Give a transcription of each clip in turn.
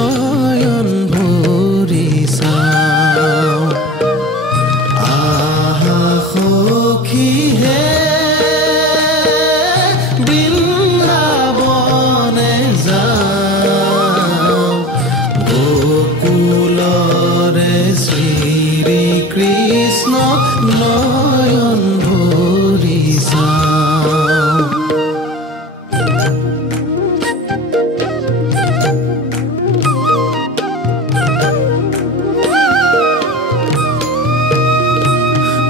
নয়ন ভৰি চাওঁ আহা সখী হে বৃন্দাবনে যাওঁ গোকুলৰে শ্ৰী কৃষ্ণ নয়ন ভৰি চাওঁ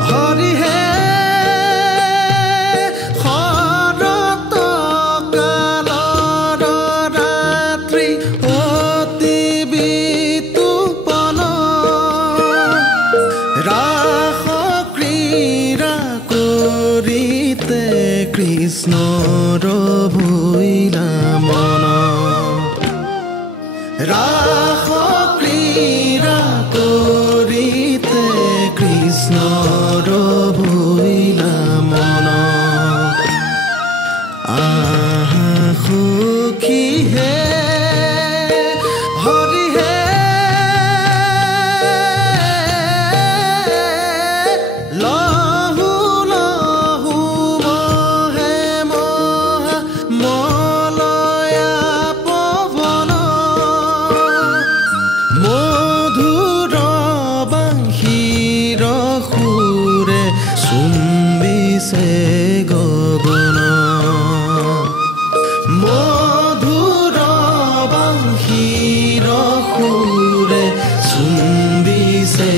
হৰি হে শৰৎ কালৰ ৰাত্ৰি অতি বিতুপন ৰাস ক্ৰীড়া কৰিতে কৃষ্ণৰ ভৈলা মন ৰাস ক্ৰীড়া কৰিতে কৃষ্ণৰ ভৈলা মন আহা সখী হে হৰি হে লহু লহু মহে মহা মলয়া পৱন মধুৰ বাঁশীৰ সুৰে চুম্বিছে গগন মধুৰ বাঁশীৰ সুৰে চুম্বিছে